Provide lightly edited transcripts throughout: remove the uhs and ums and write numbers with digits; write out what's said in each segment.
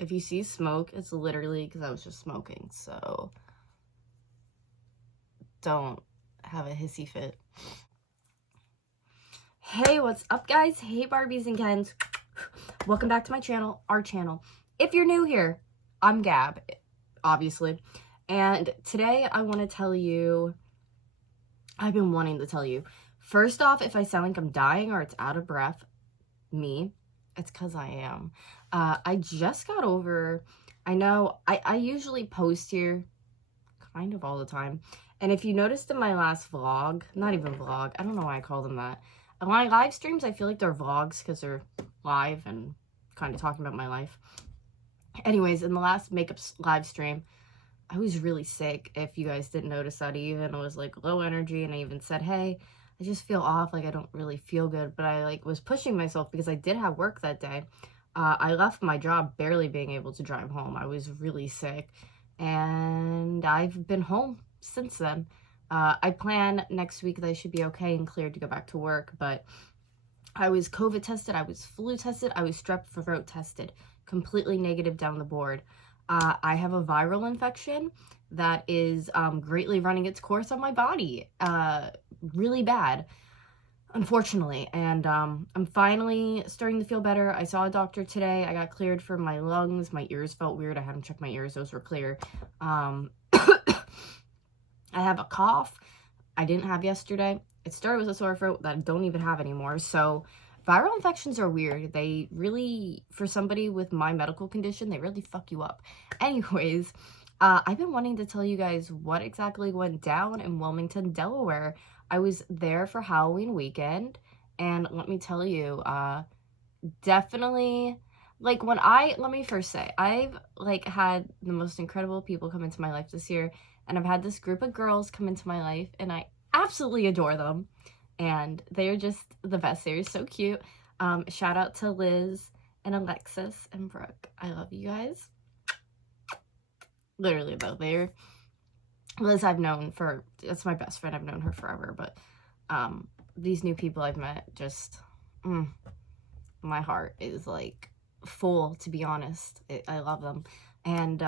If you see smoke, it's literally because I was just smoking, so don't have a hissy fit. Hey, what's up, guys? Hey, Barbies and Kens. Welcome back to my channel, our channel. If you're new here, I'm Gab, obviously. And today I want to tell you, I've been wanting to tell you. First off, if I sound like I'm dying or it's out of breath, it's because I am. I just got over, I know, I usually post here kind of all the time. And if you noticed in my last vlog, not even vlog, I don't know why I call them that. My live streams, I feel like they're vlogs because they're live and kind of talking about my life. Anyways, in the last makeup live stream, I was really sick. If you guys didn't notice that, even I was like low energy, and I even said, hey, I just feel off, like I don't really feel good, but I like was pushing myself because I did have work that day. I left my job barely being able to drive home. I was really sick, and I've been home since then. I plan next week that I should be okay and cleared to go back to work, but I was COVID tested, I was flu tested, I was strep throat tested, completely negative down the board. I have a viral infection that is greatly running its course on my body, really bad, unfortunately, and I'm finally starting to feel better. I saw a doctor today. I got cleared for my lungs. My ears felt weird. I had him check my ears. Those were clear. I have a cough I didn't have yesterday. It started with a sore throat that I don't even have anymore. So viral infections are weird. They really, for somebody with my medical condition, they really fuck you up. Anyways, I've been wanting to tell you guys what exactly went down in Wilmington, Delaware. I was there for Halloween weekend, and let me tell you, definitely, like, let me first say, I've, like, had the most incredible people come into my life this year, and I've had this group of girls come into my life, and I absolutely adore them, and they're just the best. They're so cute. Shout out to Liz and Alexis and Brooke. I love you guys. Literally, though, Liz I've known that's my best friend. I've known her forever, but these new people I've met, just, my heart is, like, full, to be honest. I love them. And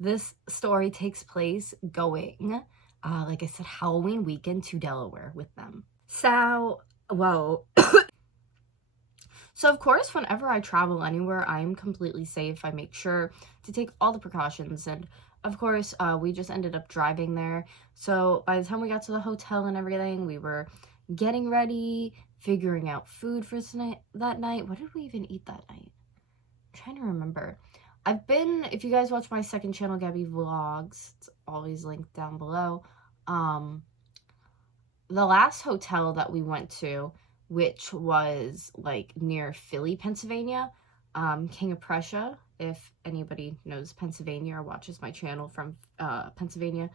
this story takes place going, like I said, Halloween weekend to Delaware with them. So, whoa. So, of course, whenever I travel anywhere, I'm completely safe. I make sure to take all the precautions. And, of course, we just ended up driving there. So, by the time we got to the hotel and everything, we were getting ready, figuring out food for that night. What did we even eat that night? I'm trying to remember. If you guys watch my second channel, Gabby Vlogs, it's always linked down below. The last hotel that we went to, which was like near Philly, Pennsylvania, King of Prussia, if anybody knows Pennsylvania or watches my channel from Pennsylvania,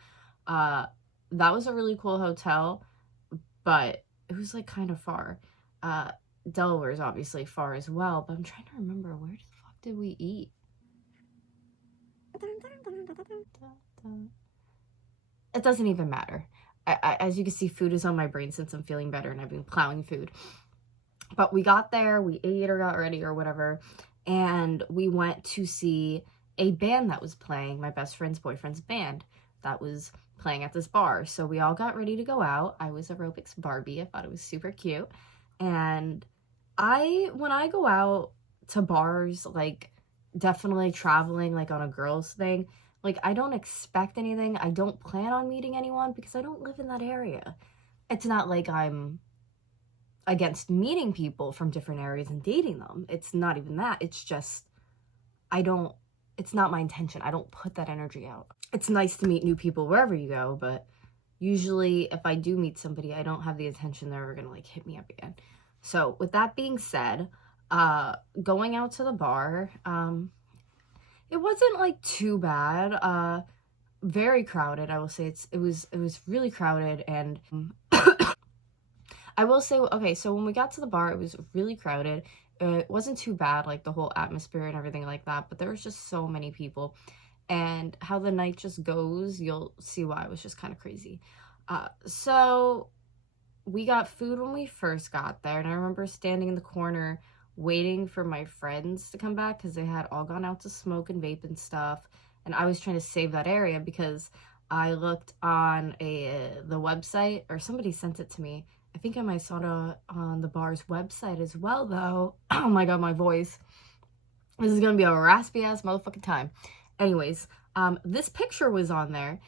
that was a really cool hotel, but it was like kind of far. Delaware is obviously far as well, but I'm trying to remember, where the fuck did we eat? It doesn't even matter. As you can see, food is on my brain since I'm feeling better and I've been plowing food. But we got there, we ate or got ready or whatever, and we went to see a band that was playing, my best friend's boyfriend's band that was playing at this bar. So we all got ready to go out. I was aerobics Barbie. I thought it was super cute. And when I go out to bars, like, definitely traveling, like, on a girls thing, like, I don't expect anything. I don't plan on meeting anyone because I don't live in that area. It's not like I'm against meeting people from different areas and dating them. It's not even that. It's just, it's not my intention. I don't put that energy out. It's nice to meet new people wherever you go, but usually if I do meet somebody, I don't have the intention they're ever gonna, like, hit me up again. So with that being said, going out to the bar, it wasn't, like, too bad. Very crowded, I will say. It was really crowded, and I will say, okay, so when we got to the bar, it was really crowded. It wasn't too bad, like, the whole atmosphere and everything like that, but there was just so many people. And how the night just goes, you'll see why it was just kind of crazy. So we got food when we first got there, and I remember standing in the corner waiting for my friends to come back because they had all gone out to smoke and vape and stuff. And I was trying to save that area because I looked on the website, or somebody sent it to me. I think I might saw it on the bar's website as well, though. Oh my god, my voice. This is gonna be a raspy ass motherfucking time. Anyways, this picture was on there.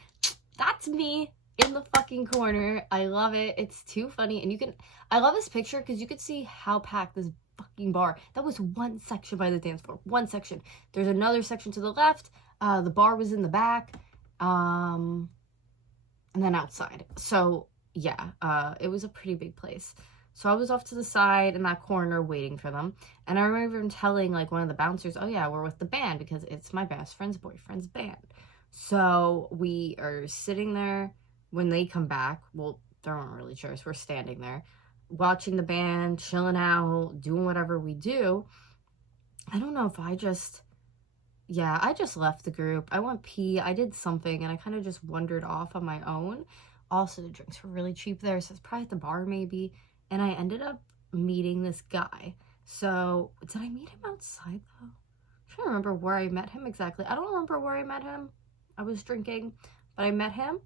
That's me in the fucking corner. I love it. It's too funny. And I love this picture because you could see how packed this fucking bar. That was one section by the dance floor. One section. There's another section to the left. The bar was in the back. And then outside. So yeah, it was a pretty big place. So I was off to the side in that corner waiting for them. And I remember him telling like one of the bouncers, oh yeah, we're with the band because it's my best friend's boyfriend's band. So we are sitting there when they come back. Well, they weren't really sure, so we're standing there watching the band, chilling out, doing whatever we do. I don't know if I just left the group. I went pee, I did something, and I kind of just wandered off on my own. Also, the drinks were really cheap there, so it's probably at the bar maybe. And I ended up meeting this guy. So, did I meet him outside though? I'm trying to remember where I met him exactly. I don't remember where I met him. I was drinking, but I met him.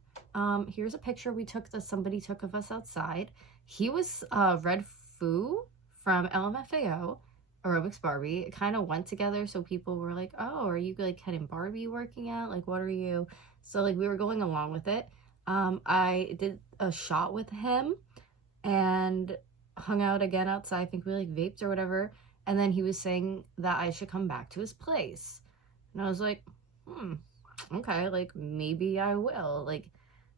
Here's a picture somebody took of us outside. He was Red Foo from LMFAO, Aerobics Barbie. It kind of went together, so people were like, oh, are you like Ken and Barbie working out? Like, what are you? So like we were going along with it. I did a shot with him and hung out again outside. I think we like vaped or whatever. And then he was saying that I should come back to his place. And I was like, okay, like maybe I will. Like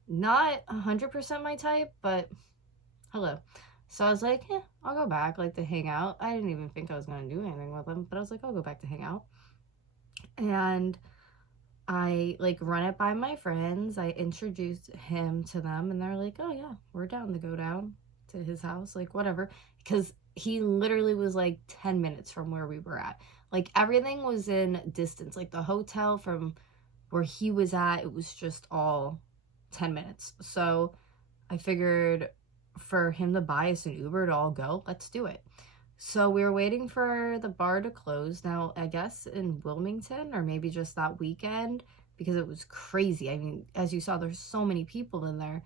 not 100% my type, but hello. So I was like, yeah, I'll go back like to hang out. I didn't even think I was going to do anything with him, but I was like, I'll go back to hang out. And I like run it by my friends. I introduced him to them and they're like, oh yeah, we're down to go down to his house, like whatever, because he literally was like 10 minutes from where we were at. Like everything was in distance, like the hotel from where he was at, it was just all 10 minutes. So I figured for him to buy us an Uber to all go, let's do it. So we were waiting for the bar to close. Now, I guess in Wilmington, or maybe just that weekend, because it was crazy. I mean, as you saw, there's so many people in there.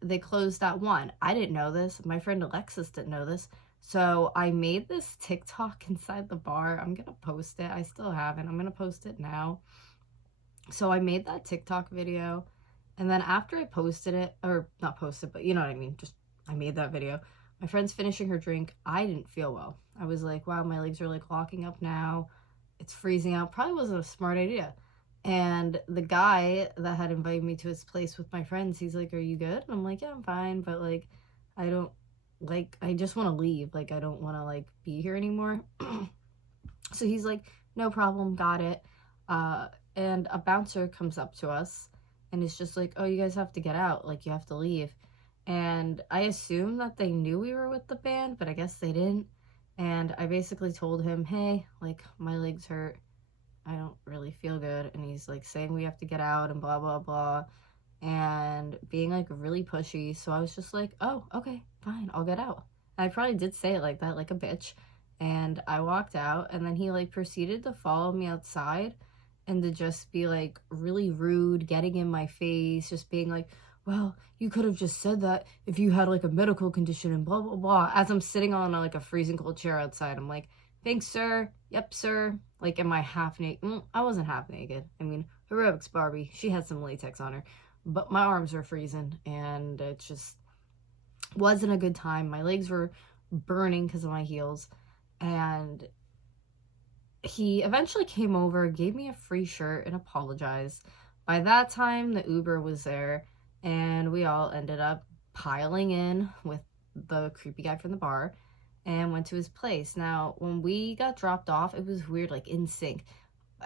They closed at 1. I didn't know this. My friend Alexis didn't know this. So I made this TikTok inside the bar. I'm going to post it. I still haven't. I'm going to post it now. So I made that TikTok video. And then after I posted it, or not posted, but you know what I mean, just I made that video. My friend's finishing her drink. I didn't feel well. I was like, wow, my legs are like locking up now. It's freezing out. Probably wasn't a smart idea. And the guy that had invited me to his place with my friends, he's like, are you good? And I'm like, yeah, I'm fine. But like, I just want to leave. Like, I don't want to like be here anymore. So he's like, no problem. Got it. And a bouncer comes up to us and it's just like, oh, you guys have to get out. Like, you have to leave. And I assumed that they knew we were with the band, but I guess they didn't. And I basically told him, hey, like, my legs hurt. I don't really feel good. And he's like saying we have to get out and blah, blah, blah. And being like really pushy. So I was just like, oh, okay, fine, I'll get out. And I probably did say it like that, like a bitch. And I walked out and then he like proceeded to follow me outside and to just be like really rude, getting in my face, just being like, well, you could have just said that if you had like a medical condition and blah, blah, blah. As I'm sitting on like a freezing cold chair outside, I'm like, thanks, sir. Yep, sir. Like, am I half naked? I wasn't half naked. I mean, aerobics Barbie, she had some latex on her, but my arms were freezing and it just wasn't a good time. My legs were burning because of my heels. And he eventually came over, gave me a free shirt and apologized. By that time, the Uber was there and we all ended up piling in with the creepy guy from the bar and went to his place. Now, when we got dropped off, it was weird, like in sync.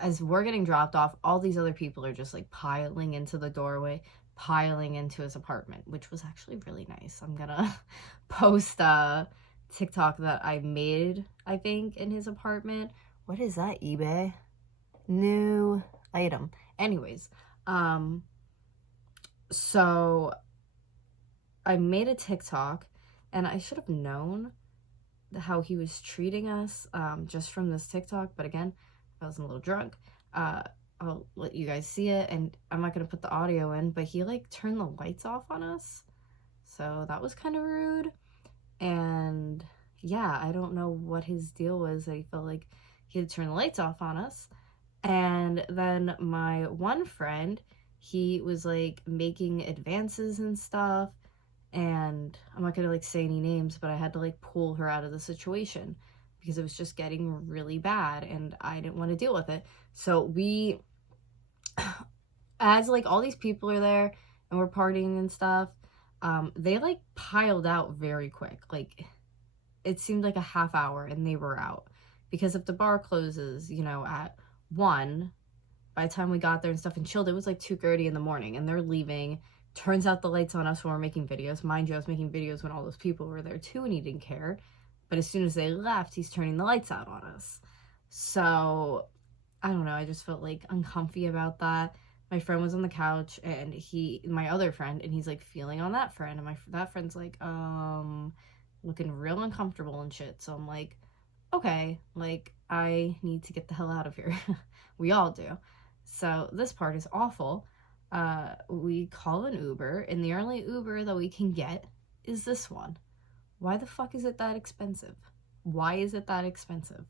As we're getting dropped off, all these other people are just like piling into the doorway, piling into his apartment, which was actually really nice. I'm gonna post a TikTok that I made, I think, in his apartment. What is that, eBay? New item. Anyways, so I made a TikTok and I should have known how he was treating us, just from this TikTok. But again, I was a little drunk. I'll let you guys see it, and I'm not gonna put the audio in, but he like turned the lights off on us, so that was kind of rude. And yeah, I don't know what his deal was. I felt like he had to turn the lights off on us. And then my one friend, he was like making advances and stuff, and I'm not gonna like say any names, but I had to like pull her out of the situation because it was just getting really bad and I didn't want to deal with it. So we, as like all these people are there and we're partying and stuff, they like piled out very quick. Like it seemed like a half hour and they were out, because if the bar closes, you know, at 1, by the time we got there and stuff and chilled, it was like 2:30 in the morning, and they're leaving. Turns out the lights on us when we're making videos. Mind you, I was making videos when all those people were there too, and he didn't care. But as soon as they left, he's turning the lights out on us. So I don't know, I just felt like uncomfy about that. My friend was on the couch, and my other friend, and he's like feeling on that friend, and that friend's like looking real uncomfortable and shit. So I'm like, okay, like I need to get the hell out of here. We all do. So this part is awful. We call an Uber, and the only Uber that we can get is this one. Why the fuck is it that expensive? Why is it that expensive?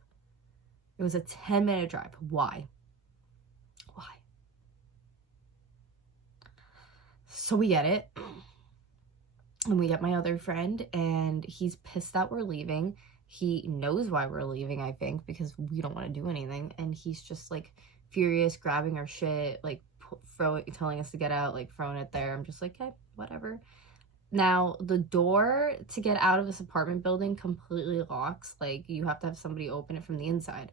It was a 10-minute drive. Why? Why? So we get it, and we get my other friend, and he's pissed that we're leaving. He knows why we're leaving, I think, because we don't want to do anything, and he's just like furious, grabbing our shit, like telling us to get out, like throwing it there. I'm just like, okay, whatever. Now, the door to get out of this apartment building completely locks. Like, you have to have somebody open it from the inside.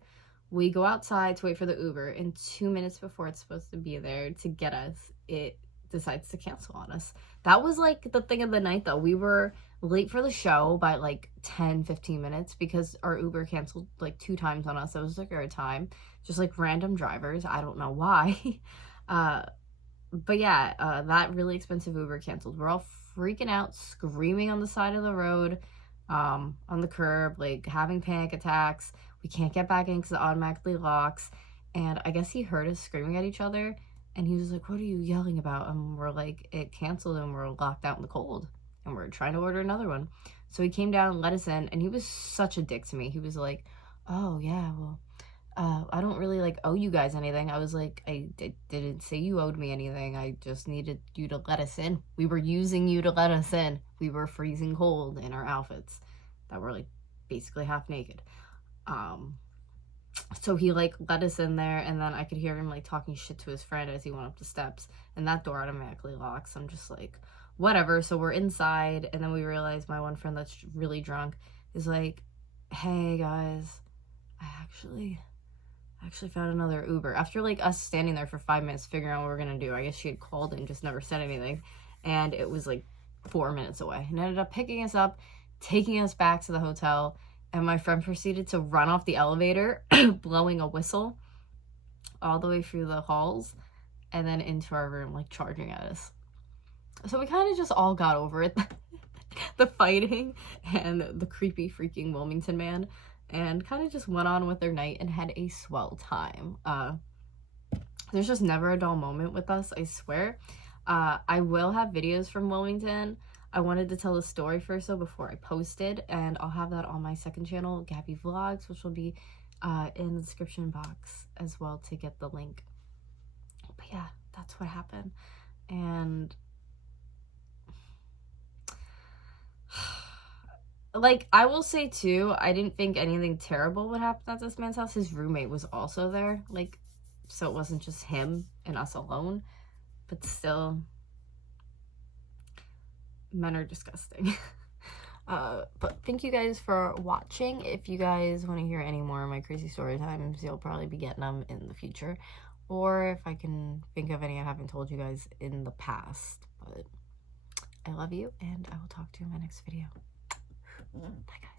We go outside to wait for the Uber, and 2 minutes before it's supposed to be there to get us, it decides to cancel on us. That was like the thing of the night, though. We were late for the show by like 10-15 minutes because our Uber canceled like 2 times on us. That was like our time. Just like random drivers. I don't know why. But yeah, that really expensive Uber canceled. We're all freaking out, screaming on the side of the road, on the curb, like having panic attacks. We can't get back in because it automatically locks. And I guess he heard us screaming at each other, and he was like, what are you yelling about? And we're like, it canceled and we're locked out in the cold, and we're trying to order another one. So he came down and let us in, and he was such a dick to me. He was like, oh yeah, well, I don't really like owe you guys anything. I was like, I didn't say you owed me anything. I just needed you to let us in. We were using you to let us in. We were freezing cold in our outfits that were like basically half naked. So he like let us in there, and then I could hear him like talking shit to his friend as he went up the steps, and that door automatically locks. I'm just like, whatever. So we're inside, and then we realize my one friend that's really drunk is like, hey guys, I actually found another Uber. After like us standing there for 5 minutes figuring out what we're gonna do, I guess she had called and just never said anything, and it was like 4 minutes away, and ended up picking us up, taking us back to the hotel. And my friend proceeded to run off the elevator, blowing a whistle all the way through the halls and then into our room, like charging at us. So we kind of just all got over it, the fighting and the creepy freaking Wilmington man, and kind of just went on with their night and had a swell time. There's just never a dull moment with us, I swear. I will have videos from Wilmington. I wanted to tell the story first though before I posted, and I'll have that on my second channel, Gabby Vlogs, which will be in the description box as well to get the link. But yeah, that's what happened. And like, I will say too, I didn't think anything terrible would happen at this man's house. His roommate was also there, like, so it wasn't just him and us alone, but still, men are disgusting. But thank you guys for watching. If you guys want to hear any more of my crazy story times, you'll probably be getting them in the future, or if I can think of any I haven't told you guys in the past. But I love you, and I will talk to you in my next video. Bye guys.